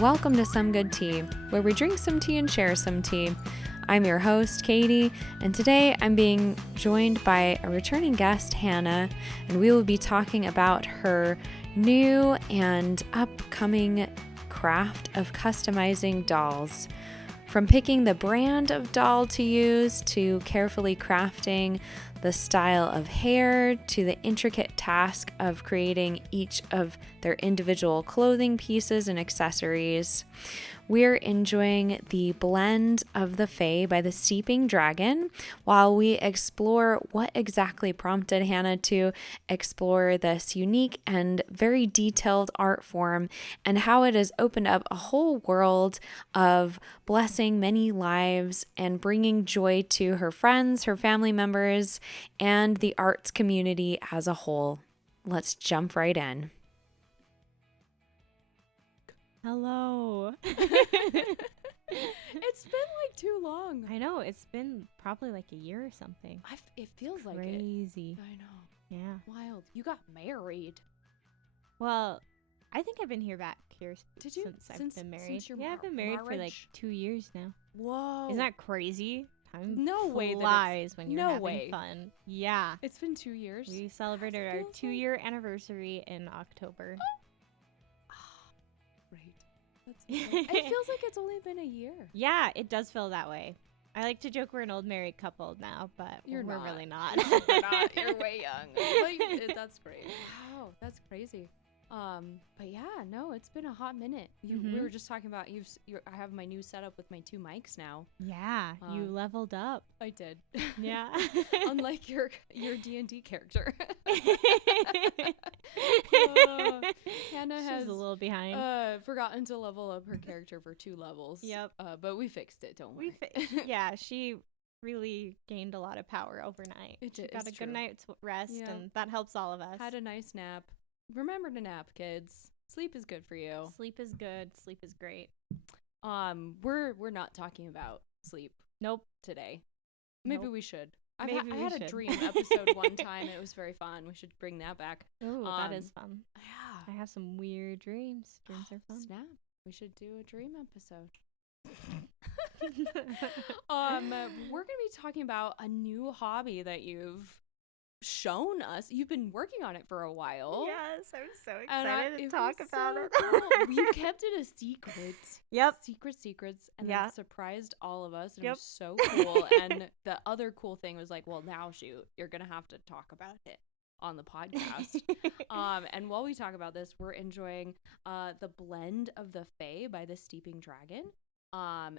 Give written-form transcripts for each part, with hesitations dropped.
Welcome to Some Good Tea, where we drink some tea and share some tea. I'm your host, Katie, and today I'm being joined by a returning guest, Hannah, and we will be talking about her new and upcoming craft of customizing dolls. From picking the brand of doll to use, to carefully crafting the style of hair, to the intricate task of creating each of their individual clothing pieces and accessories. We're enjoying the Blend of the Fey by the Steeping Dragon while we explore what exactly prompted Hannah to explore this unique and very detailed art form and how it has opened up a whole world of blessing many lives and bringing joy to her friends, her family members, and the arts community as a whole. Let's jump right in. Hello. It's been like too long. I know, it's been probably like a year or something. It feels like it. Crazy. I know. Yeah. Wild. You got married. Well, I think I've been back here Did you? since I've been married. Since your I've been married for like marriage? 2 years now. Whoa. Isn't that crazy? Time No way that flies when you're no having way. fun. Yeah. It's been 2 years. We celebrated our feels like- 2-year anniversary in October. Right. It feels like it's only been a year. Yeah, it does feel that way. I like to joke we're an old married couple now, but You're we're not. really not. No, you're not. You're way young. That's great. Wow, that's crazy. But yeah, no, it's been a hot minute. We were just talking about I have my new setup with my 2 mics now. Yeah, you leveled up. I did. Yeah. Unlike your D&D character. Hannah She has was a little behind. forgotten to level up her character for 2 levels. Yep. But we fixed it, don't worry. Yeah, she really gained a lot of power overnight. She got a good night's rest, Yeah. and that helps all of us. Had a nice nap. Remember to nap, kids. Sleep is good for you. Sleep is good. Sleep is great. We're not talking about sleep Nope. today. Maybe Nope. we should. I Maybe we had a should. dream episode one time. It was very fun. We should bring that back. Oh, that is fun. Yeah. I have some weird dreams. Dreams are fun. Snap. We should do a dream episode. We're gonna be talking about a new hobby that you've shown us. You've been working on it for a while. Yes, I'm so And excited to it talk was about so it. cool. You kept it a secret. Yep. Secrets. And Yeah. then surprised all of us. And Yep. it was so cool. And the other cool thing was like, well, now shoot, you're going to have to talk about it on the podcast. And while we talk about this, we're enjoying the Blend of the Fey by the Steeping Dragon.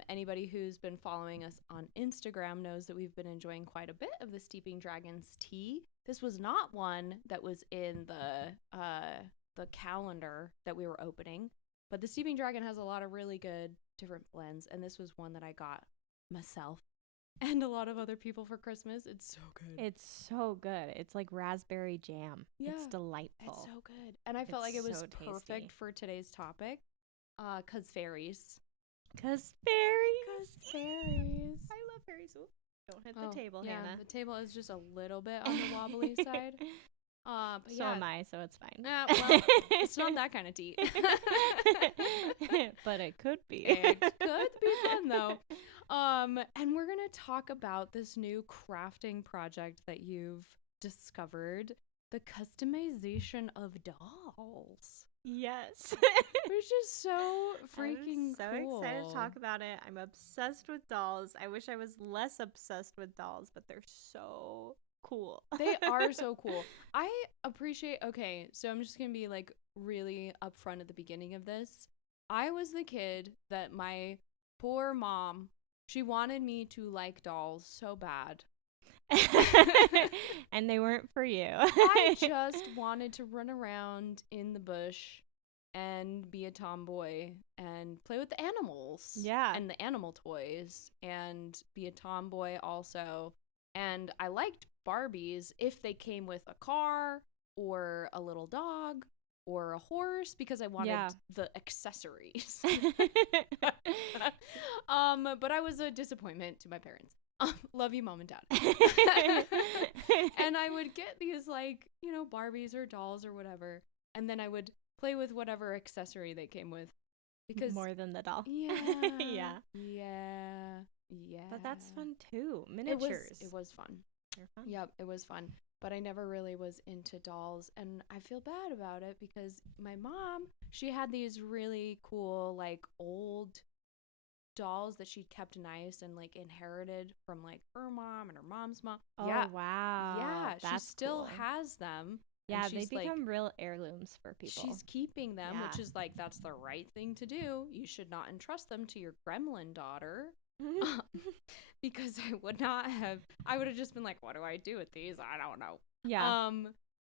Anybody who's been following us on Instagram knows that we've been enjoying quite a bit of the Steeping Dragon's tea. This was not one that was in the calendar that we were opening, but the Steeping Dragon has a lot of really good different blends, and this was one that I got myself and a lot of other people for Christmas. It's so good. It's so good. It's like raspberry jam. Yeah, It's delightful. It's so good. And I felt like It's it was so tasty. perfect for today's topic, 'cause fairies. Cause fairies. I love fairies. Ooh, don't hit Oh, the table, yeah, Hannah. the table is just a little bit on the wobbly side. But So yeah. am I, so it's fine. Well, it's not that kind of tea. But it could be. It could be fun though. And we're gonna talk about this new crafting project that you've discovered, the customization of dolls. Yes. Which is so freaking I'm so cool. excited to talk about it. I'm obsessed with dolls. I wish I was less obsessed with dolls, but they're so cool. They are so cool. I appreciate, okay, so I'm just gonna be like really upfront at the beginning of this. I was the kid that my poor mom, she wanted me to like dolls so bad. And they weren't for you. I just wanted to run around in the bush and be a tomboy and play with the animals. Yeah. And the animal toys and be a tomboy also. And I liked Barbies if they came with a car or a little dog or a horse because I wanted the accessories. But I was a disappointment to my parents. Love you, Mom and Dad. And I would get these, like, you know, Barbies or dolls or whatever, and then I would play with whatever accessory they came with. because more than the doll. yeah, Yeah. yeah. But that's fun too. Miniatures. It was fun. They're fun. Yep, it was fun. But I never really was into dolls, and I feel bad about it because my mom, she had these really cool like old dolls that she'd kept nice and like inherited from like her mom and her mom's mom. Oh, Yeah. wow. Yeah, That's she still cool. has them. Yeah, and they she's, become like, real heirlooms for people. she's keeping them, Yeah. which is like that's the right thing to do. You should not entrust them to your gremlin daughter. Because I would have just been like, what do I do with these? I don't know. Yeah.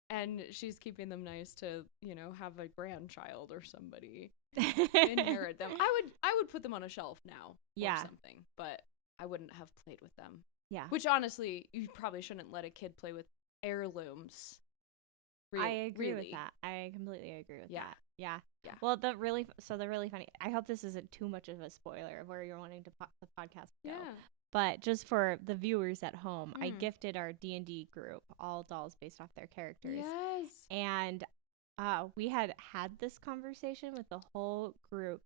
And she's keeping them nice to, have a grandchild or somebody inherit them. I would put them on a shelf now or something, but I wouldn't have played with them. Yeah. Which honestly, you probably shouldn't let a kid play with heirlooms. I agree with that. I completely agree with that. Yeah. Yeah. Well, the really funny. I hope this isn't too much of a spoiler of where you're wanting to the podcast to go. Yeah. But just for the viewers at home, I Mm. gifted our D&D group all dolls based off their characters. Yes. And we had this conversation with the whole group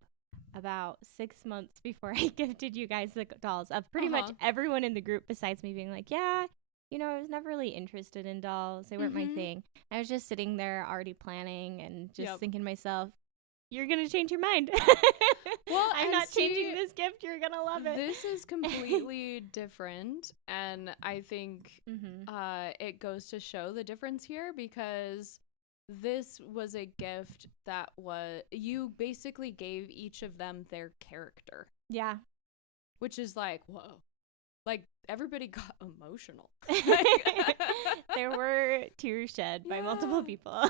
about 6 months before I gifted you guys the dolls, of pretty much everyone in the group besides me being like, yeah, I was never really interested in dolls. They weren't my thing. I was just sitting there already planning and just thinking to myself, you're going to change your mind. Well, I'm not changing this gift. You're going to love it. This is completely different. And I think it goes to show the difference here because this was a gift that you basically gave each of them their character. Yeah. Which is like, whoa. Like, everybody got emotional. There were tears shed by multiple people,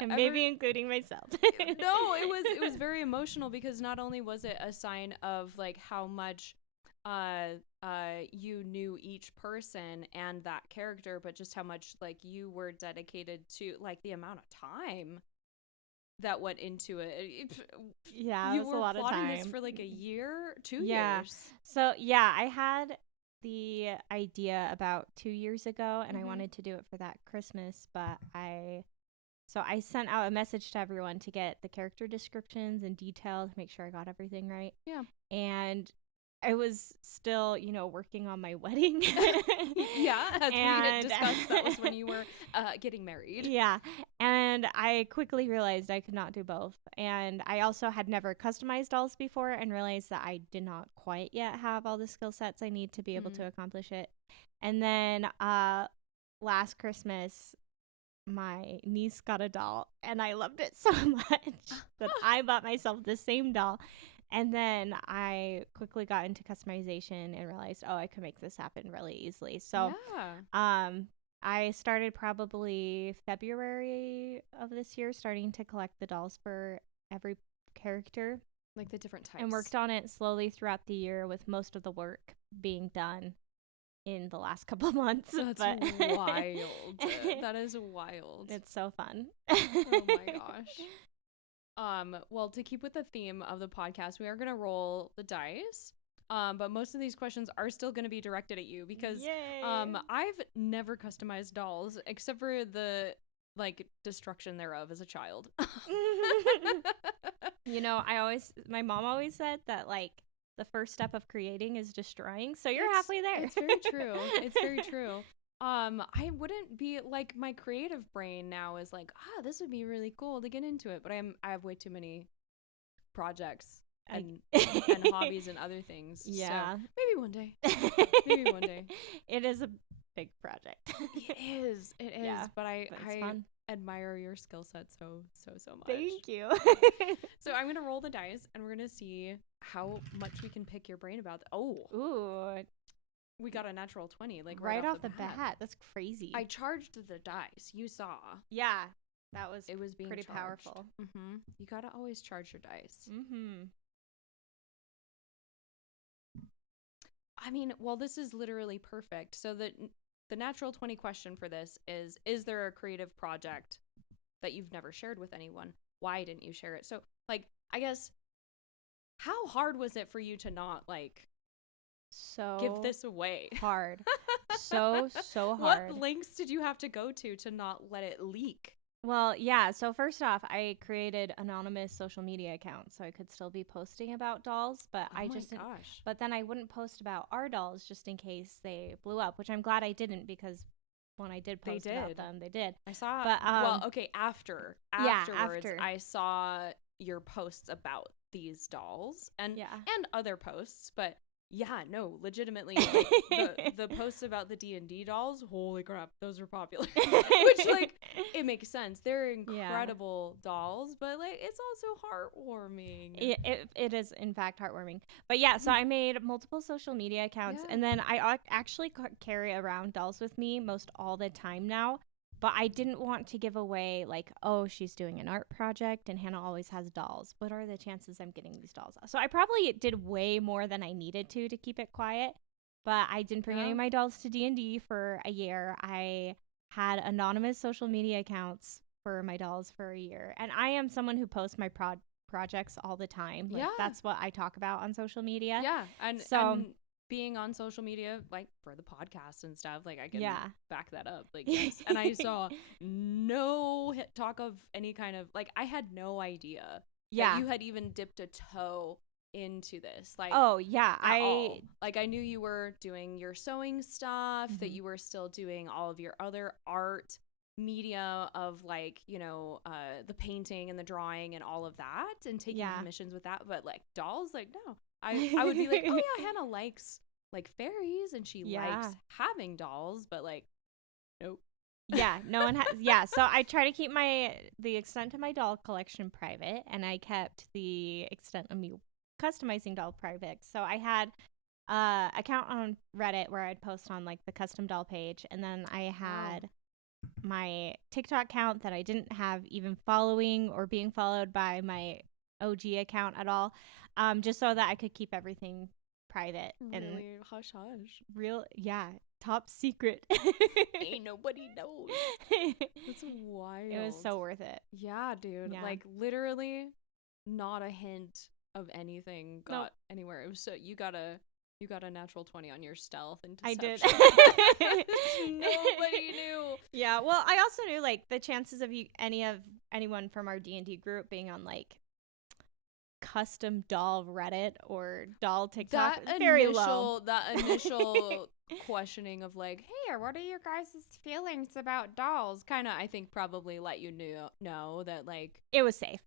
and maybe including myself. No, it was very emotional because not only was it a sign of like how much you knew each person and that character, but just how much like you were dedicated to like the amount of time that went into it. Yeah, you it was were a lot of plotting time. this for like a year, 2 years. So I had the idea about 2 years ago, and I wanted to do it for that Christmas, but I sent out a message to everyone to get the character descriptions and details, make sure I got everything right. Yeah. And I was still, working on my wedding. Yeah, as we had discussed, that was when you were getting married. Yeah, and I quickly realized I could not do both. And I also had never customized dolls before and realized that I did not quite yet have all the skill sets I need to be able to accomplish it. And then last Christmas, my niece got a doll, and I loved it so much that I bought myself the same doll. And then I quickly got into customization and realized, I could make this happen really easily. So I started probably February of this year, starting to collect the dolls for every character. Like the different types. And worked on it slowly throughout the year, with most of the work being done in the last couple of months. That's wild. That is wild. It's so fun. Oh my gosh. Well, to keep with the theme of the podcast, we are going to roll the dice. But most of these questions are still going to be directed at you because I've never customized dolls except for the like destruction thereof as a child. My mom always said that like the first step of creating is destroying. So you're halfway there. It's very true. It's very true. I wouldn't be like, my creative brain now is like, this would be really cool to get into it, but I have way too many projects and hobbies and other things. Yeah. So maybe one day. Maybe one day. It is a big project. It is. Yeah, but I fun. admire your skill set so much. Thank you. So I'm gonna roll the dice and we're gonna see how much we can pick your brain about. Ooh. We got a natural 20, like right off the bat. That's crazy. I charged the dice. You saw. Yeah, it was being pretty charged. powerful. Mm-hmm. You gotta always charge your dice. Mm-hmm. I mean, well, this is literally perfect. So the natural 20 question for this is there a creative project that you've never shared with anyone? Why didn't you share it? So, like, I guess, how hard was it for you to not, like, give this away? Hard. So hard. What lengths did you have to go to not let it leak? Well, yeah. So first off, I created anonymous social media accounts so I could still be posting about dolls, but Oh I my just didn't. gosh. But then I wouldn't post about our dolls just in case they blew up, which I'm glad I didn't because when I did They post about did. them, they did. I saw, But well, okay, afterwards, after. I saw your posts about these dolls and Yeah. other posts, but yeah, no, legitimately, like, the posts about the D&D dolls, holy crap, those were popular. Which, like, it makes sense. They're incredible dolls, but, like, it's also heartwarming. It is, in fact, heartwarming. But yeah, so I made multiple social media accounts, and then I actually carry around dolls with me most all the time now. But I didn't want to give away, like, oh, she's doing an art project and Hannah always has dolls. What are the chances I'm getting these dolls? So I probably did way more than I needed to keep it quiet. But I didn't bring any of my dolls to D&D for a year. I had anonymous social media accounts for my dolls for a year. And I am someone who posts my projects all the time. Like, that's what I talk about on social media. Yeah, and being on social media, like, for the podcast and stuff, like, I can back that up. Like, yes. And I saw no talk of any kind of, like, I had no idea that you had even dipped a toe into this. Like, oh, yeah. I knew you were doing your sewing stuff, that you were still doing all of your other art media of, like, you know, the painting and the drawing and all of that and taking commissions with that. But, like, dolls, like, no. I would be like, oh yeah, Hannah likes, like, fairies and she likes having dolls, but, like, nope. Yeah, no one has. So I try to keep the extent of my doll collection private, and I kept the extent of me customizing doll private. So I had account on Reddit where I'd post on, like, the custom doll page, and then I had my TikTok account that I didn't have even following or being followed by my OG account at all, just so that I could keep everything private. Really and hush hush. Top secret. Ain't nobody knows. That's wild. It was so worth it. Yeah, dude. Yeah. Like, literally not a hint of anything got anywhere. It was so you got a natural 20 on your stealth and deception. I did. Nobody knew. Yeah, well, I also knew, like, the chances of anyone from our D&D group being on, like, custom doll Reddit or doll TikTok, very low. That initial questioning of, like, hey, what are your guys' feelings about dolls? Kind of, I think, probably let you know that, like, it was safe.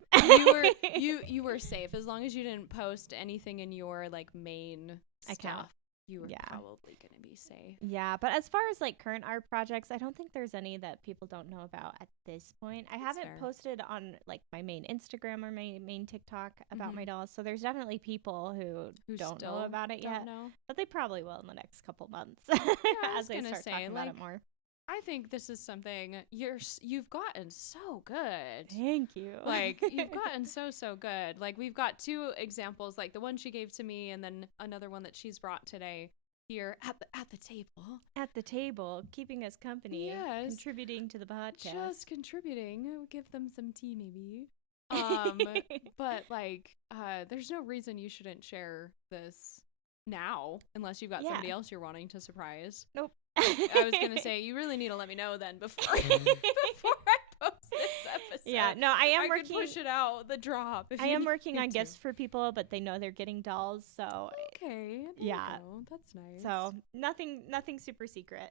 you were safe as long as you didn't post anything in your, like, main account. Stuff. You were probably going to be safe. Yeah, but as far as, like, current art projects, I don't think there's any that people don't know about at this point. I haven't posted on, like, my main Instagram or my main TikTok about my dolls, so there's definitely people who don't know about it yet. But they probably will in the next couple months as they start talking about it more. I think this is something you've gotten so good. Thank you. Like, you've gotten so good. Like, we've got two examples, like the one she gave to me and then another one that she's brought today here at the table. At the table, keeping us company. Yes. Contributing to the podcast. Just contributing. Give them some tea maybe. But, like, there's no reason you shouldn't share this now unless you've got somebody else you're wanting to surprise. Nope. I was gonna say, you really need to let me know then before I post this episode. Yeah, no, I could push it out, the drop. I am working on gifts for people, but they know they're getting dolls, so okay. Yeah, that's nice. So nothing super secret.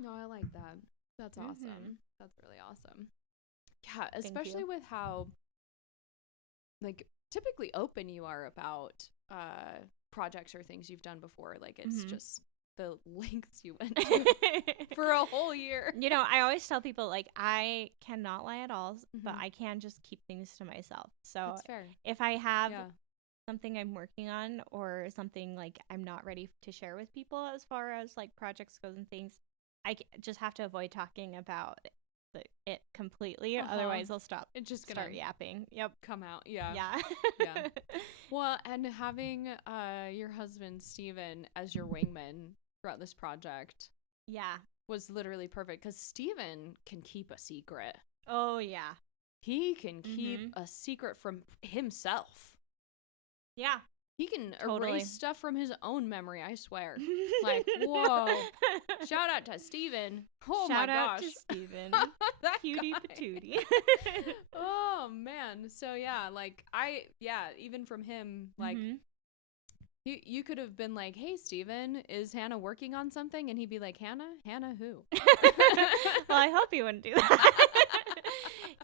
No, I like that. That's awesome. That's really awesome. Yeah, especially with how, like, typically open you are about projects or things you've done before. Like, it's just the lengths you went to for a whole year. You know, I always tell people, like, I cannot lie at all, but I can just keep things to myself. So that's fair. If I have something I'm working on or something, like, I'm not ready to share with people as far as, like, projects goes and things, I just have to avoid talking about it completely. Otherwise I'll stop. It's just gonna start yapping. Yep. Come out. Yeah. Yeah. Well, and having your husband Steven as your wingman throughout this project was literally perfect, because Steven can keep a secret. Oh yeah. He can keep a secret from himself. Yeah. He can Totally. erase stuff from his own memory, I swear. Like, whoa. Shout out to Steven. Oh Shout my out gosh. to Steven. That Cutie guy. patootie. Oh man. So yeah, like even from him, like Mhm. you could have been like, "Hey Steven, is Hannah working on something?" And he'd be like, Hannah who? Well, I hope he wouldn't do that.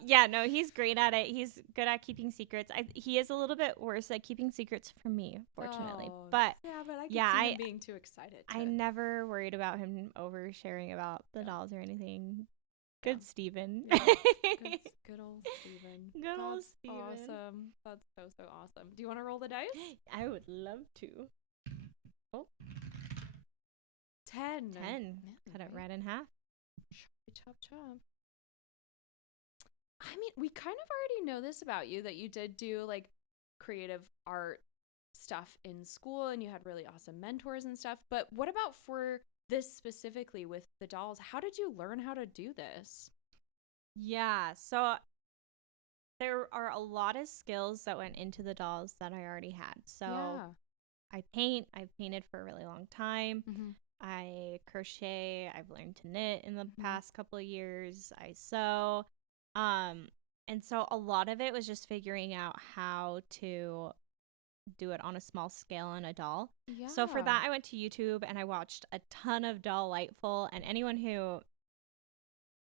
Yeah, no, he's great at it. He's good at keeping secrets. He is a little bit worse at keeping secrets from me, fortunately. Oh, But but I could yeah, see him being too excited. I never worried about him oversharing about the dolls or anything. Good Steven. Yeah. Good old Steven. Good old That's Steven. awesome. That's so awesome. Do you want to roll the dice? I would love to. Oh, 10. 10. Cut it right in half. Chop, chop. I mean, we kind of already know this about you, that you did do like creative art stuff in school and you had really awesome mentors and stuff. But what about for this specifically with the dolls? How did you learn how to do this? Yeah, so there are a lot of skills that went into the dolls that I already had. So I paint. I've painted for a really long time. Mm-hmm. I crochet. I've learned to knit in the past couple of years. I sew. And so a lot of it was just figuring out how to do it on a small scale on a doll. Yeah. So for that, I went to YouTube and I watched a ton of Doll Lightful, and anyone who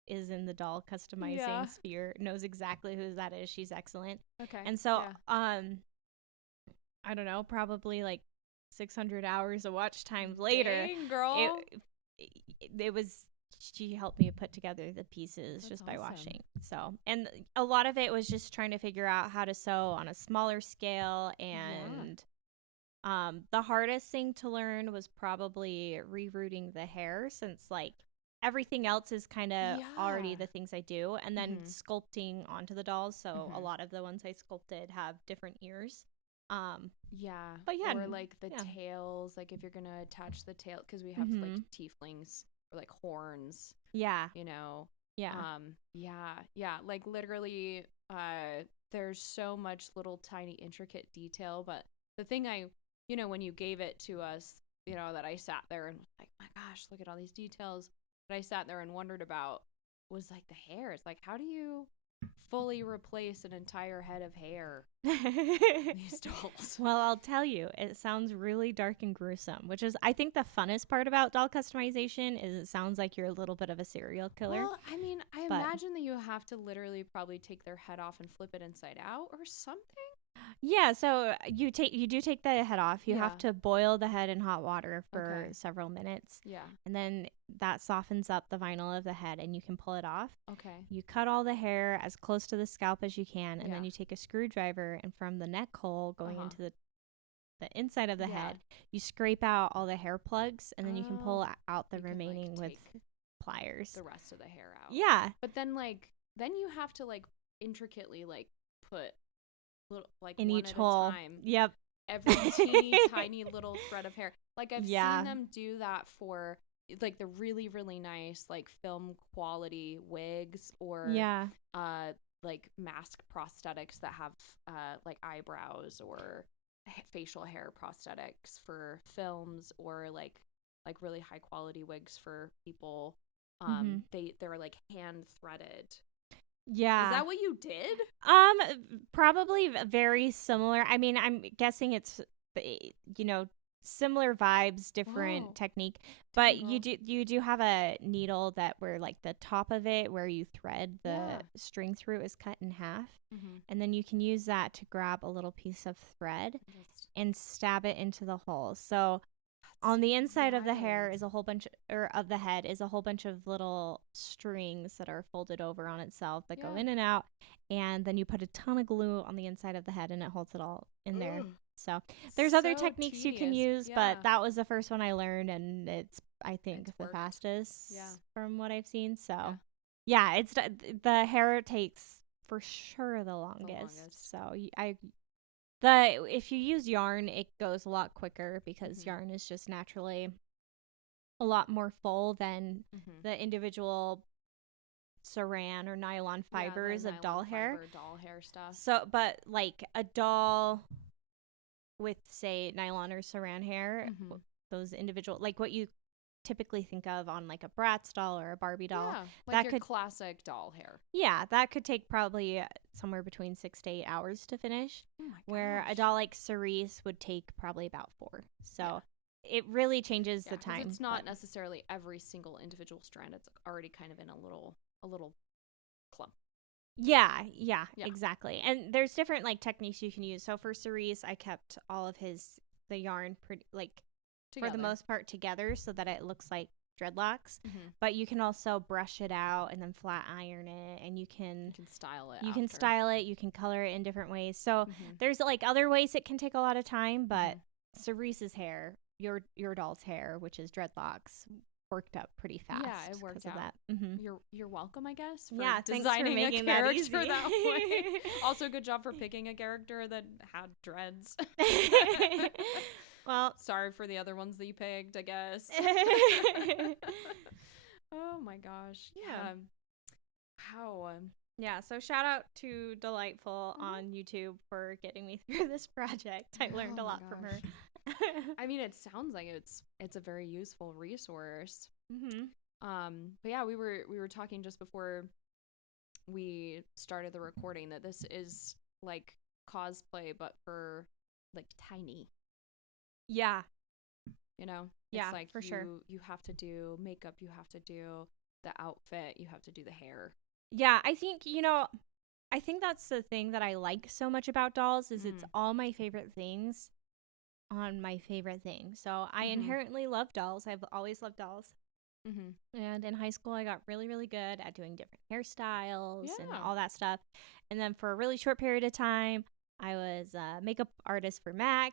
is in the doll customizing sphere knows exactly who that is. She's excellent. Okay. And so, I don't know, probably like 600 hours of watch time later, Dang, girl. it was, she helped me put together the pieces. That's just by watching. So, and a lot of it was just trying to figure out how to sew on a smaller scale. And the hardest thing to learn was probably rerouting the hair, since like everything else is kind of already the things I do, and then sculpting onto the dolls. So a lot of the ones I sculpted have different ears. But yeah, or like the tails, like if you're gonna attach the tail, because we have like tieflings or like horns, you know, like literally there's so much little tiny intricate detail. But the thing when you gave it to us, that I sat there and was like, my gosh, look at all these details that I sat there and wondered about, was like the hairs. Like, how do you fully replace an entire head of hair these dolls? Well, I'll tell you, it sounds really dark and gruesome, which is, I think, the funnest part about doll customization is it sounds like you're a little bit of a serial killer. Well, I mean, I imagine that you have to literally probably take their head off and flip it inside out or something. Yeah, so you do take the head off. You have to boil the head in hot water for several minutes. Yeah. And then that softens up the vinyl of the head and you can pull it off. Okay. You cut all the hair as close to the scalp as you can, and then you take a screwdriver, and from the neck hole going into the inside of the head, you scrape out all the hair plugs, and then you can pull out the remaining with pliers. The rest of the hair out. Yeah. But then you have to intricately put little, in one each at hole. A time. Yep. Every teeny tiny little thread of hair. Like I've seen them do that for the really, really nice film quality wigs, or mask prosthetics that have eyebrows, or facial hair prosthetics for films, or really high quality wigs for people. They're hand threaded. Yeah. Is that what you did? Probably very similar. I mean, I'm guessing it's similar vibes, different technique, but you do have a needle that where the top of it where you thread the string through is cut in half, and then you can use that to grab a little piece of thread and stab it into the hole. So on the inside of the hair is a whole bunch, or of the head is a whole bunch of little strings that are folded over on itself that go in and out. And then you put a ton of glue on the inside of the head and it holds it all in there. So there's other techniques you can use, but that was the first one I learned, and it's, I think, the fastest from what I've seen. So it's the hair takes for sure the longest. So if you use yarn, it goes a lot quicker because yarn is just naturally a lot more full than the individual saran or nylon fibers of doll hair. Doll hair stuff. So, but a doll with, say, nylon or saran hair, those individual, like what you typically think of on like a Bratz doll or a Barbie doll. Yeah, like that your could classic doll hair. Yeah, that could take probably somewhere between 6 to 8 hours to finish. Oh my where a gosh. doll like Cerise would take probably about 4. So it really changes the 'cause time. it's not necessarily every single individual strand. It's already kind of in a little clump. Yeah, exactly. And there's different like techniques you can use. So for Cerise, I kept all of the yarn pretty like Together. for the most part together so that it looks like dreadlocks. Mm-hmm. But you can also brush it out and then flat iron it, and you can style it. You can style it. You can color it in different ways. So there's like other ways it can take a lot of time, but Cerise's hair, your doll's hair, which is dreadlocks, worked up pretty fast. Yeah, it worked out. That. Mm-hmm. You're welcome, I guess. For yeah, designing thanks for making a character that easy. way. Also, good job for picking a character that had dreads. Well, sorry for the other ones that you picked, I guess. Oh my gosh. Yeah. How? Yeah, so shout out to Delightful on YouTube for getting me through this project. I learned a lot from her. I mean, it sounds like it's a very useful resource. Mm-hmm. But yeah, we were talking just before we started the recording that this is like cosplay, but for like tiny. Yeah. You know? Yeah, it's like for sure. You have to do makeup, you have to do the outfit, you have to do the hair. Yeah, I think, I think that's the thing that I like so much about dolls is it's all my favorite things on my favorite thing. So I inherently love dolls. I've always loved dolls. Mm-hmm. And in high school, I got really, really good at doing different hairstyles and all that stuff. And then for a really short period of time, I was a makeup artist for MAC.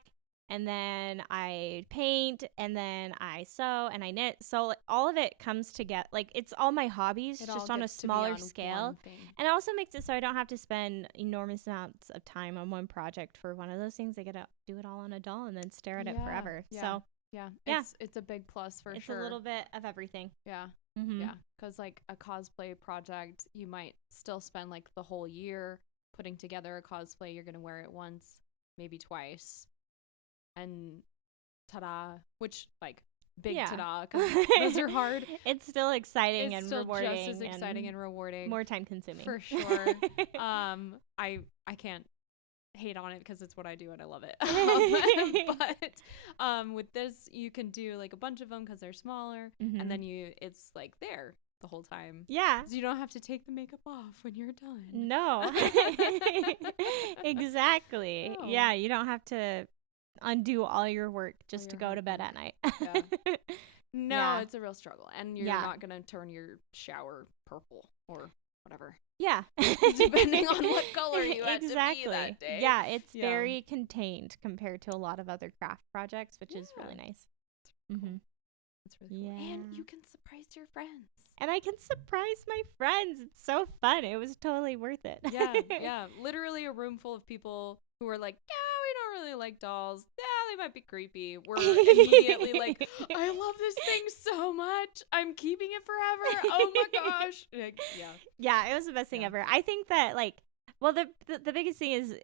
And then I paint, and then I sew, and I knit. So like, all of it comes together. Like, it's all my hobbies, just on a smaller scale. And it also makes it so I don't have to spend enormous amounts of time on one project for one of those things. I get to do it all on a doll and then stare at it forever. Yeah. So yeah, it's a big plus for it's sure. a little bit of everything. Yeah. Mm-hmm. Yeah, because like a cosplay project, you might still spend like the whole year putting together a cosplay. You're gonna wear it once, maybe twice. And ta-da, which like big ta-da, because those are hard. It's still exciting and still rewarding. Just as exciting and rewarding. More time consuming. For sure. I can't hate on it because it's what I do and I love it. But with this, you can do like a bunch of them because they're smaller, and then it's like there the whole time. Yeah. So you don't have to take the makeup off when you're done. No. Exactly. Oh. Yeah, you don't have to undo all your work just to go to bed at night. Yeah. No, it's a real struggle. And you're not going to turn your shower purple or whatever. Yeah. Depending on what color you had to be that day. Yeah, it's very contained compared to a lot of other craft projects, which is really nice. Cool. That's really cool. And you can surprise your friends. And I can surprise my friends. It's so fun. It was totally worth it. Yeah. Literally a room full of people who are like, yeah, we don't really like dolls. Yeah, they might be creepy. We're immediately like, I love this thing so much. I'm keeping it forever. Oh my gosh. Like, yeah, it was the best thing ever. I think that the biggest thing is,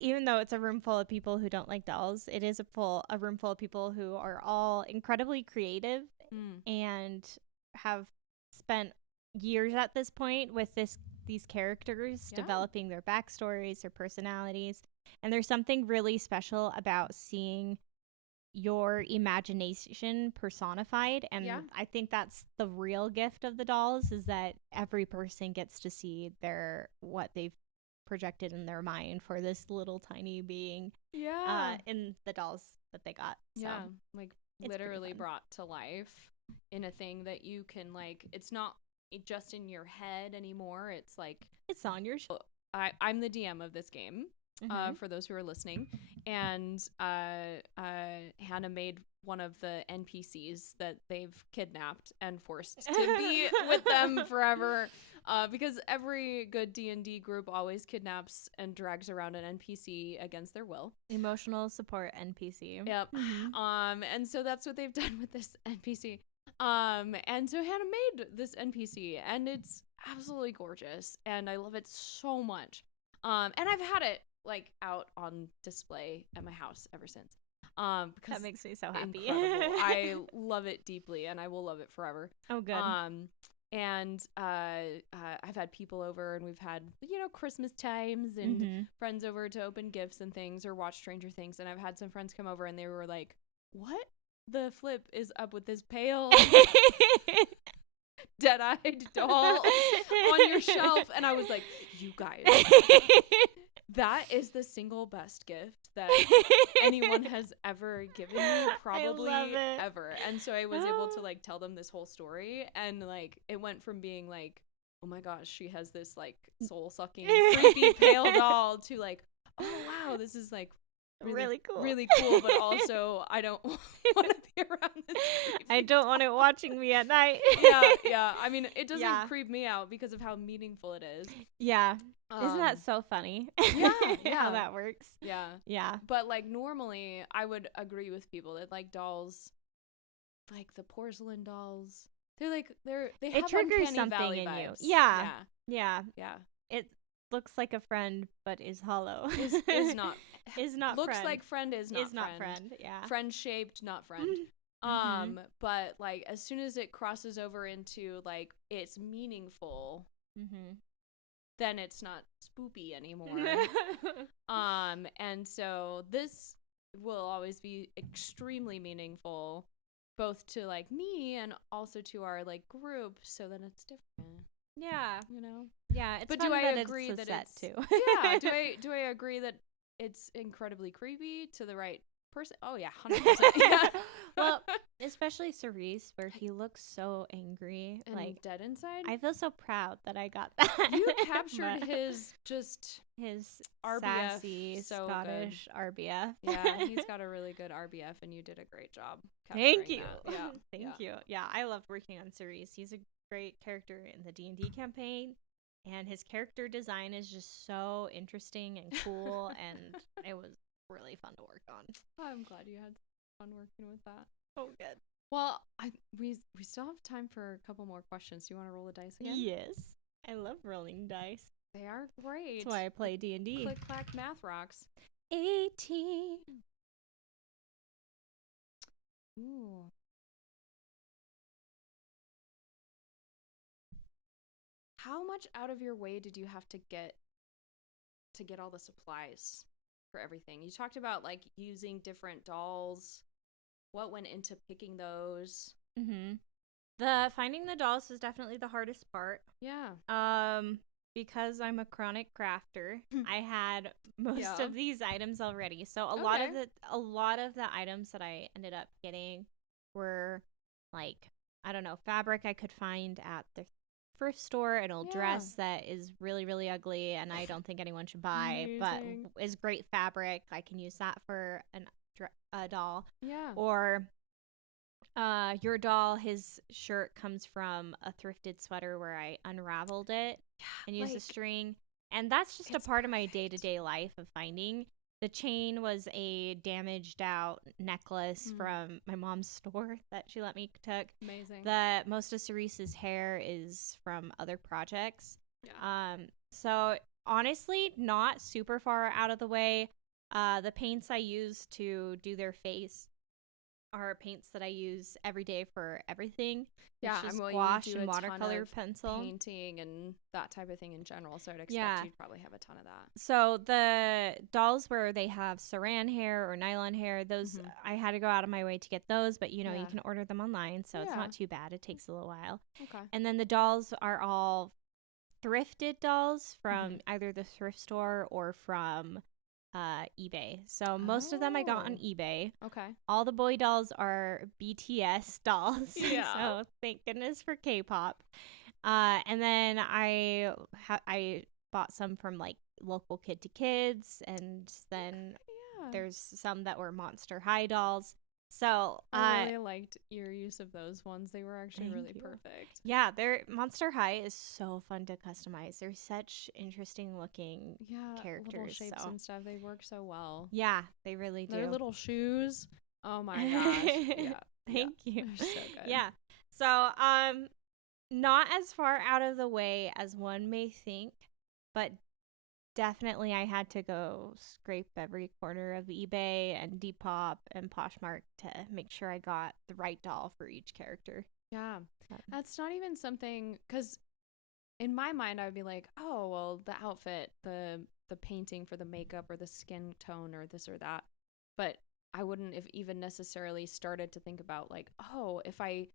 even though it's a room full of people who don't like dolls, it is a room full of people who are all incredibly creative and have spent years at this point with these characters, developing their backstories, their personalities. And there's something really special about seeing your imagination personified. And I think that's the real gift of the dolls, is that every person gets to see what they've projected in their mind for this little tiny being in the dolls that they got. So like literally brought to life in a thing that you can like, it's not just in your head anymore. It's like it's on your show. I'm the DM of this game, for those who are listening, and Hannah made one of the NPCs that they've kidnapped and forced to be with them forever, because every good D&D group always kidnaps and drags around an NPC against their will. Emotional support NPC. Yep. And so that's what they've done with this NPC. And so Hannah made this NPC, and it's absolutely gorgeous, and I love it so much. And I've had it like out on display at my house ever since. Because That makes me so happy. incredible. I love it deeply, and I will love it forever. Oh, good. And I've had people over, and we've had, Christmas times and friends over to open gifts and things or watch Stranger Things. And I've had some friends come over, and they were like, what the flip is up with this pale, dead-eyed doll on your shelf? And I was like, you guys, that is the single best gift that anyone has ever given me, probably ever. And so I was able to like tell them this whole story, and like it went from being like, oh my gosh, she has this like soul-sucking creepy pale doll, to like, oh wow, this is like really cool, but also I don't want to be around this creepy I don't want it watching me at night. yeah. I mean, it doesn't creep me out because of how meaningful it is. Yeah. Isn't that so funny? Yeah. How that works. Yeah. But like normally I would agree with people that like dolls, like the porcelain dolls, they have it triggers uncanny something valley in vibes. you. Yeah. It looks like a friend but is hollow. Is not looks friend. Like friend is not friend. Yeah. Friend shaped, not friend. But like as soon as it crosses over into like it's meaningful, then it's not spoopy anymore. And so this will always be extremely meaningful, both to like me and also to our like group, so then it's different. Yeah. Yeah, it's but fun do I that agree it's a that set it's too. Yeah, do I agree that it's incredibly creepy to the right person? Oh yeah, 100%. Yeah. Well, especially Cerise, where he looks so angry, and like dead inside. I feel so proud that I got that. You captured his RBF, sassy so Scottish good. RBF. Yeah, he's got a really good RBF, and you did a great job. Thank you. That. Yeah, Thank you. Yeah, I loved working on Cerise. He's a great character in the D&D campaign, and his character design is just so interesting and cool, and it was really fun to work on. I'm glad you had fun working with that. Oh, good. Well, we still have time for a couple more questions. Do you want to roll the dice again? Yes, I love rolling dice. They are great. That's why I play D&D. Click clack math rocks. 18. Ooh. How much out of your way did you have to get all the supplies for everything? You talked about like using different dolls. What went into picking those? The finding the dolls is definitely the hardest part. Yeah. Because I'm a chronic crafter, I had most of these items already. So a lot of the items that I ended up getting were like, I don't know, fabric I could find at the thrift store, an old dress that is really, really ugly and I don't think anyone should buy, but is great fabric. I can use that for a doll. Yeah. Or your doll, his shirt comes from a thrifted sweater where I unraveled it and used a string. And that's just a part of my day-to-day life of finding. The chain was a damaged out necklace from my mom's store that she let me took. Amazing. Most of Cerise's hair is from other projects. Yeah. So honestly, not super far out of the way. The paints I use to do their face are paints that I use every day for everything. Yeah, it's just I'm gouache you do and a watercolor ton of pencil painting and that type of thing in general, so I'd expect you'd probably have a ton of that. So the dolls where they have saran hair or nylon hair, those I had to go out of my way to get those, but you can order them online, so it's not too bad. It takes a little while. Okay. And then the dolls are all thrifted dolls from either the thrift store or from eBay. So most of them I got on eBay. Okay. All the boy dolls are BTS dolls. Yeah. So thank goodness for K-pop. And then I bought some from like local Kid to Kids, and then there's some that were Monster High dolls. So I really liked your use of those ones. They were actually really perfect. Yeah, Monster High is so fun to customize. They're such interesting looking characters. Little shapes and stuff. They work so well. Yeah, they really do. Their little shoes. Oh my gosh. Yeah. Thank you. They're so good. Yeah. So not as far out of the way as one may think, but definitely I had to go scrape every corner of eBay and Depop and Poshmark to make sure I got the right doll for each character. Yeah. That's not even something, because in my mind I would be like, oh, well, the outfit, the painting for the makeup or the skin tone or this or that. But I wouldn't have even necessarily started to think about like, oh, if I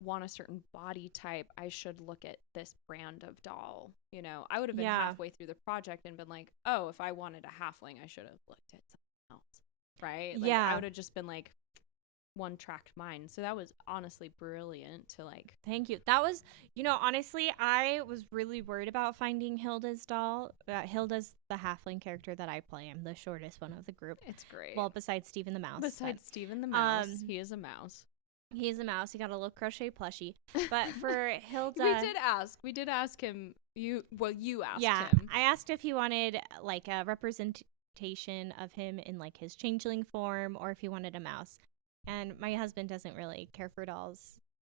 want a certain body type, I should look at this brand of doll. You know, I would have been halfway through the project and been like, oh, if I wanted a halfling, I should have looked at something else. Right? Like, I would have just been like one tracked mind. So that was honestly brilliant to like. Thank you. That was, honestly, I was really worried about finding Hilda's doll. Hilda's the halfling character that I play. I'm the shortest one of the group. It's great. Well, besides Stephen the Mouse. Besides Stephen the Mouse, he is a mouse. He's a mouse. He got a little crochet plushie. But for Hilda, we did ask him. You asked him. Yeah, I asked if he wanted like a representation of him in like his changeling form, or if he wanted a mouse. And my husband doesn't really care for dolls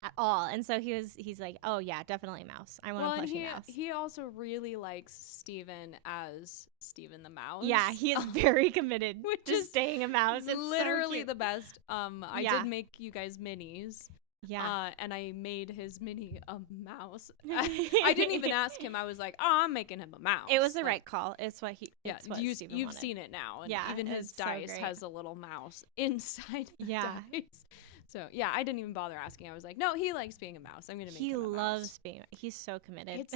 at all, and so he's like, oh yeah, definitely a mouse. I want a plushie mouse. He also really likes Steven as Steven the Mouse. Yeah, he is very committed to staying a mouse. It's literally so the best. I did make you guys minis. Yeah. And I made his mini a mouse. I didn't even ask him. I was like, oh, I'm making him a mouse. It was the right call. It's what he. Yeah, you've seen it now. And even his dice has a little mouse inside the dice. So yeah, I didn't even bother asking. I was like, no, he likes being a mouse. I'm gonna make him a mouse. He loves being. He's so committed. It's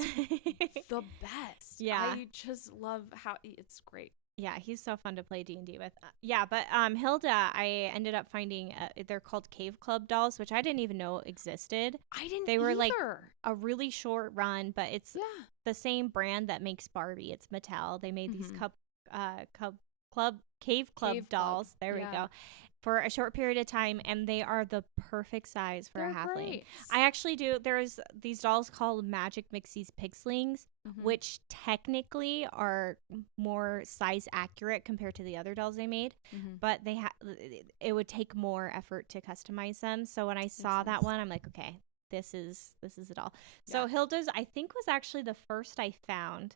the best. Yeah, I just love how it's great. Yeah, he's so fun to play D&D with. But Hilda, I ended up finding they're called Cave Club dolls, which I didn't even know existed. I didn't. They were either. Like a really short run, but it's the same brand that makes Barbie. It's Mattel. They made these Cave Club dolls. There we go. For a short period of time, and they are the perfect size for a halfling. Great. I actually do. There's these dolls called Magic Mixie's Pixlings, which technically are more size accurate compared to the other dolls they made, but it would take more effort to customize them. So when I saw that one, I'm like, okay, this is a doll. So Hilda's, I think, was actually the first I found.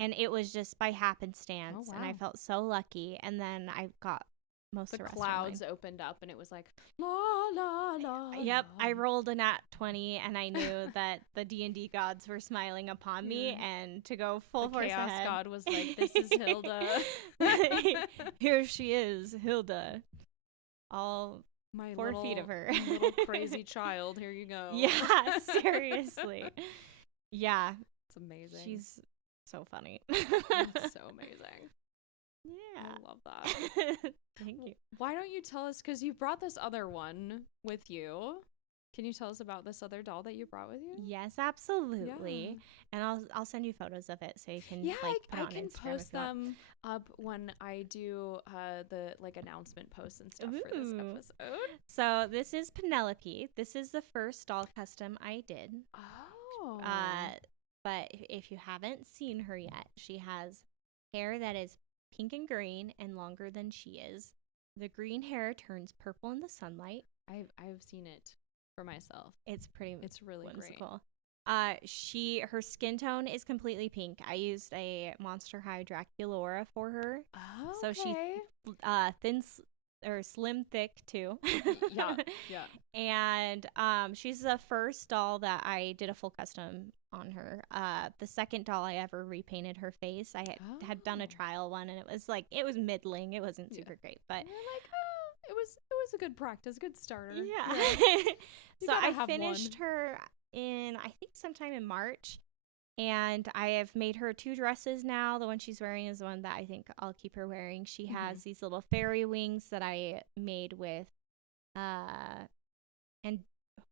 And it was just by happenstance, and I felt so lucky. And then I got most of the rest clouds opened up, and it was like la la la. Yep, I rolled a nat 20, and I knew that the D&D gods were smiling upon me, and to go full force chaos ahead. God was like, "This is Hilda. Here she is, Hilda. All my 4 feet of her, little crazy child. Here you go." Yeah, seriously. Yeah, it's amazing. She's so funny. It's so amazing. Yeah, I love that. Thank you. Why don't you tell us, because you brought this other one with you. Can you tell us about this other doll that you brought with you? Yes, absolutely. Yeah. And I'll send you photos of it so you can I can post them up when I do the announcement posts and stuff for this episode. So this is Penelope. This is the first doll custom I did. Oh. But if you haven't seen her yet, she has hair that is pink and green and longer than she is. The green hair turns purple in the sunlight. I've seen it for myself. It's really whimsical. Great. Her skin tone is completely pink. I used a Monster High Draculaura for her. Oh, so she thin or slim thick too. yeah. And she's the first doll that I did a full custom on her. The second doll I ever repainted her face. I had done a trial one, and it was middling. It wasn't super great, but it was a good practice, good starter. Yeah. So I finished her in, I think, sometime in March. And I have made her 2 dresses now. The one she's wearing is the one that I think I'll keep her wearing. She has these little fairy wings that I made with, and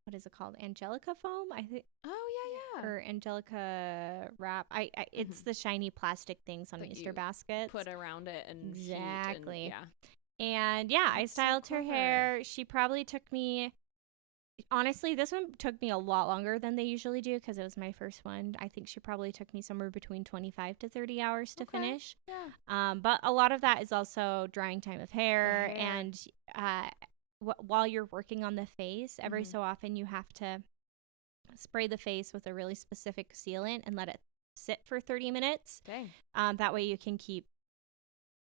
what is it called? Angelica foam, I think. Oh yeah. Or Angelica wrap. It's the shiny plastic things on Easter baskets. Put around it and exactly. And I styled her hair. She probably took me. Honestly, this one took me a lot longer than they usually do because it was my first one. I think she probably took me somewhere between 25 to 30 hours to finish. Yeah. But a lot of that is also drying time of hair. And while you're working on the face, every so often you have to spray the face with a really specific sealant and let it sit for 30 minutes. Dang. That way you can keep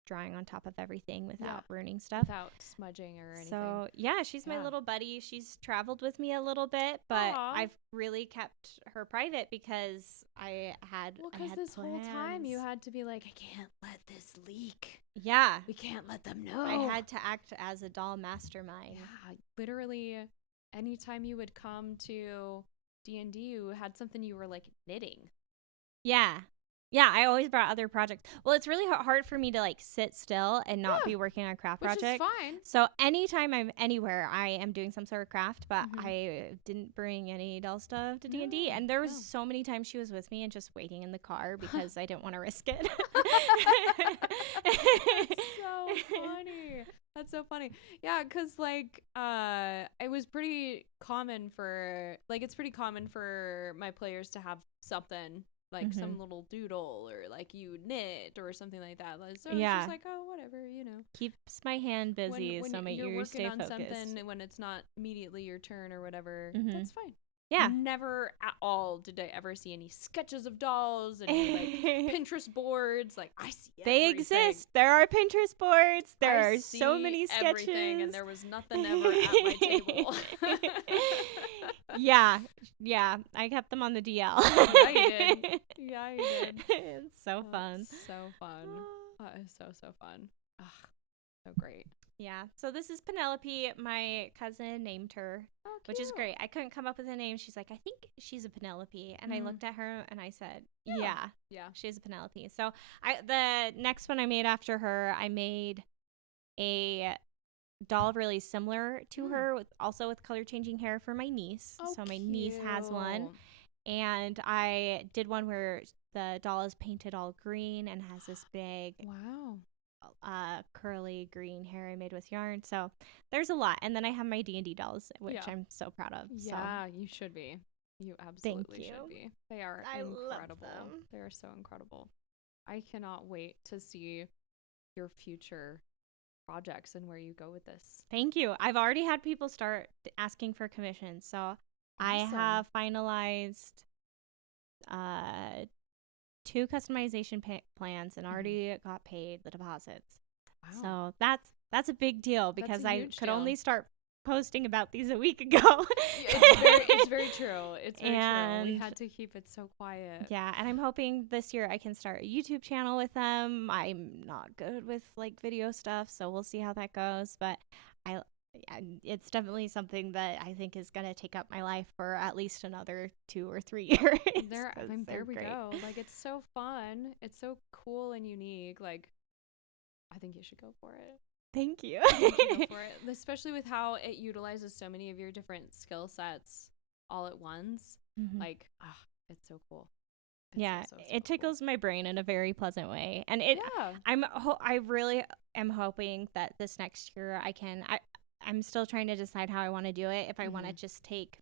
drawing on top of everything without ruining stuff. Without smudging or anything. So, yeah, she's my little buddy. She's traveled with me a little bit, but I've really kept her private because I had because this whole time you had to be like, I can't let this leak. Yeah. We can't let them know. I had to act as a doll mastermind. Yeah, literally anytime you would come to D&D, you had something you were like knitting. Yeah. Yeah, I always brought other projects. Well, it's really hard for me to like sit still and not be working on craft projects. Which is fine. So anytime I'm anywhere, I am doing some sort of craft, but I didn't bring any doll stuff to D&D. And there was so many times she was with me and just waiting in the car because I didn't want to risk it. That's so funny. That's so funny. Yeah, because like it was pretty common for it's pretty common for my players to have something like some little doodle or like you knit or something like that. So it's just like, oh, whatever, you know. Keeps my hand busy, when so my ears stay focused. You're working on something when it's not immediately your turn or whatever, that's fine. Yeah. Never at all did I ever see any sketches of dolls and like Pinterest boards. Like I see they exist. There are Pinterest boards. There are so many sketches. And there was nothing ever at my table. Yeah. I kept them on the DL. Yeah, you did. Yeah, you did. It's so fun. So fun. It's so fun. Ugh, so great. Yeah. So this is Penelope. My cousin named her, which is great. I couldn't come up with a name. She's like, I think she's a Penelope. And I looked at her and I said, yeah, she's a Penelope. So the next one I made after her, I made a doll really similar to her, also with color changing hair for my niece. So my niece has one. And I did one where the doll is painted all green and has this big curly green hair I made with yarn. So there's a lot. And then I have my D&D dolls, which I'm so proud of. Yeah, you should be. You absolutely should be. They are incredible. They are so incredible. I cannot wait to see your future projects and where you go with this. Thank you. I've already had people start asking for commissions. So I have finalized 2 customization plans and already got paid the deposits. Wow. So that's a big deal because I could only start posting about these a week ago. It's very true. It's very true. We had to keep it so quiet. Yeah, and I'm hoping this year I can start a YouTube channel with them. I'm not good with like video stuff, so we'll see how that goes. But it's definitely something that I think is going to take up my life for at least another 2 or 3 years. There we go. Like, it's so fun. It's so cool and unique. Like, I think you should go for it. Thank you. You should go for it. Especially with how it utilizes so many of your different skill sets all at once. Like, it's so cool. It's it tickles my brain in a very pleasant way. And I really am hoping that this next year I'm still trying to decide how I want to do it. If I want to just take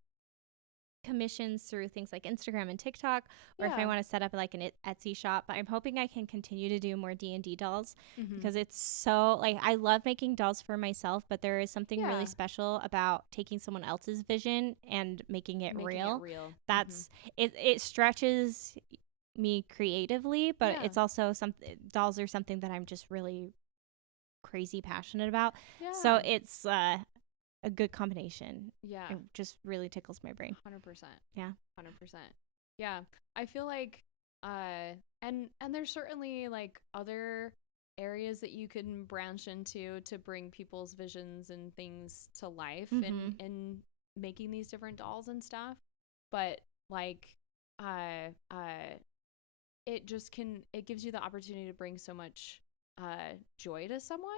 commissions through things like Instagram and TikTok, or if I want to set up like an Etsy shop. But I'm hoping I can continue to do more D&D dolls because it's so like I love making dolls for myself, but there is something really special about taking someone else's vision and making it real. That's it stretches me creatively, but it's also dolls are something that I'm just really crazy passionate about. So it's a good combination. It just really tickles my brain. 100%. Yeah. 100%. Yeah. I feel like and there's certainly like other areas that you can branch into to bring people's visions and things to life in making these different dolls and stuff. But like it gives you the opportunity to bring so much joy to someone.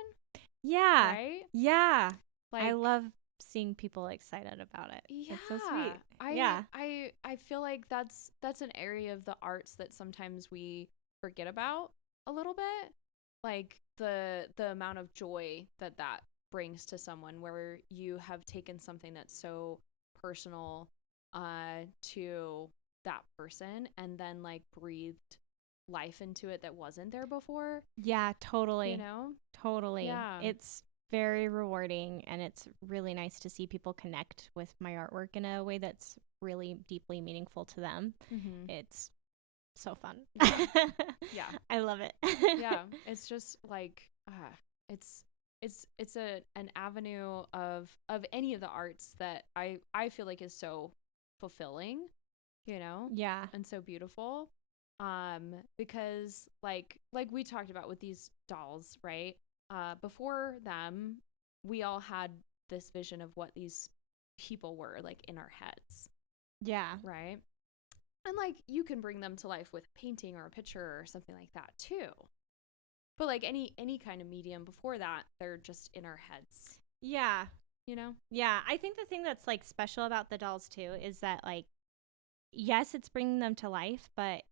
Yeah. Right? Yeah. Like, I love seeing people excited about it. Yeah. It's so sweet. I feel like that's an area of the arts that sometimes we forget about a little bit. Like the amount of joy that brings to someone, where you have taken something that's so personal to that person and then like breathed life into it that wasn't there before. Yeah, totally. You know? Totally. Yeah. It's very rewarding, and it's really nice to see people connect with my artwork in a way that's really deeply meaningful to them. It's so fun. Yeah. I love it. Yeah, it's just like it's an avenue of any of the arts that I feel like is so fulfilling, you know, Yeah. and so beautiful, because like we talked about with these dolls, right? Before them, we all had this vision of what these people were like in our heads, Yeah. right? And like you can bring them to life with painting or a picture or something like that too. But like any kind of medium before that, they're just in our heads, Yeah. you know? Yeah. I think the thing that's like special about the dolls too is that like, yes, it's bringing them to life, but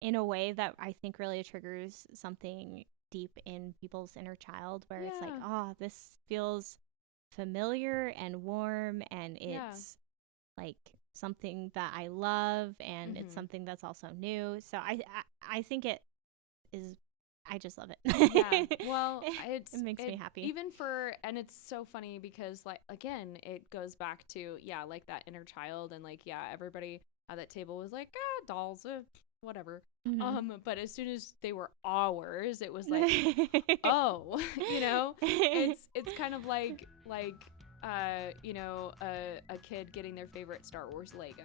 in a way that I think really triggers something deep in people's inner child where it's like, Yeah. oh, this feels familiar and warm, and it's like something that I love, and it's something that's also new. So I think it is, I just love it. Yeah. Well, it makes me happy. Even for, and it's so funny because like, again, it goes back to, like that inner child, and like, everybody at that table was like, dolls, whatever. But as soon as they were ours, it was like, oh, you know, it's kind of like you know, a kid getting their favorite Star Wars Lego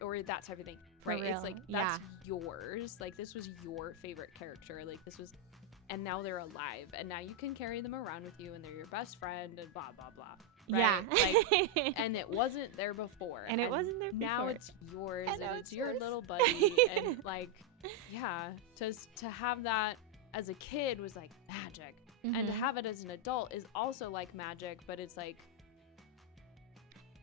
or that type of thing, right? It's like, that's yours. Like, this was your favorite character. Like, this was, and now they're alive, and now you can carry them around with you, and they're your best friend, and blah blah blah. Right? Yeah. Like, and it wasn't there before, and it wasn't there before. Now it's yours, and it's your yours. little buddy, and like, to have that as a kid was like magic. And to have it as an adult is also like magic, but it's like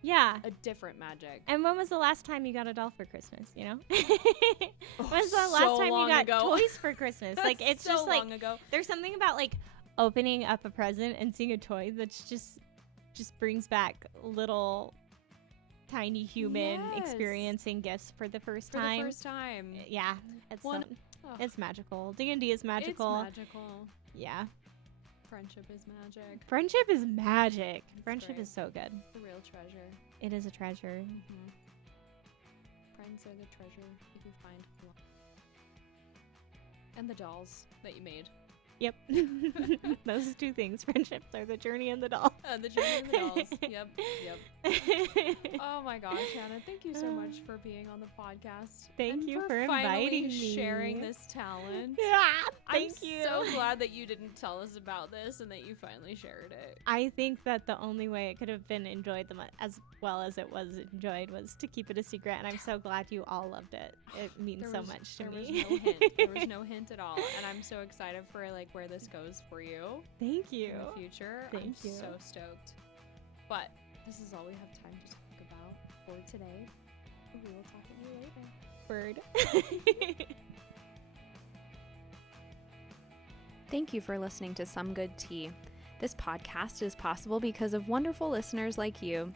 a different magic. And when was the last time you got a doll for Christmas, you know? When's the last time you got toys for Christmas? Like, it's so just like, long ago. There's something about like opening up a present and seeing a toy that's just brings back little tiny human experiencing gifts for the first time. For the first time. Yeah. It's magical. D&D is magical. It's magical. Yeah. Friendship is magic. Friendship is magic. It's Friendship great. is so good. It's a real treasure. It is a treasure. Friends are the treasure you can find. And the dolls that you made. Yep. Those two things. Friendships are the journey and the dolls. The journey and the dolls. Yep. Oh my gosh, Hannah, thank you so much for being on the podcast. Thank you for finally inviting me. sharing this talent. Yeah, thank you. I'm so glad that you didn't tell us about this and that you finally shared it. I think that the only way it could have been enjoyed as well as it was enjoyed was to keep it a secret, and I'm so glad you all loved it. It means so much to me. There was no hint. There was no hint at all, and I'm so excited for like where this goes for you. Thank you. In the future. Thank you. So stoked. But this is all we have time to talk about for today. We will talk at you later. Bird. Thank you for listening to Some Good Tea. This podcast is possible because of wonderful listeners like you.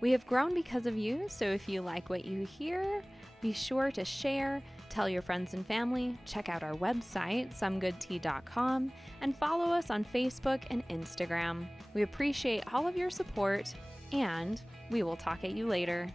We have grown because of you, so if you like what you hear, be sure to share, tell your friends and family, check out our website, somegoodtea.com, and follow us on Facebook and Instagram. We appreciate all of your support, and we will talk at you later.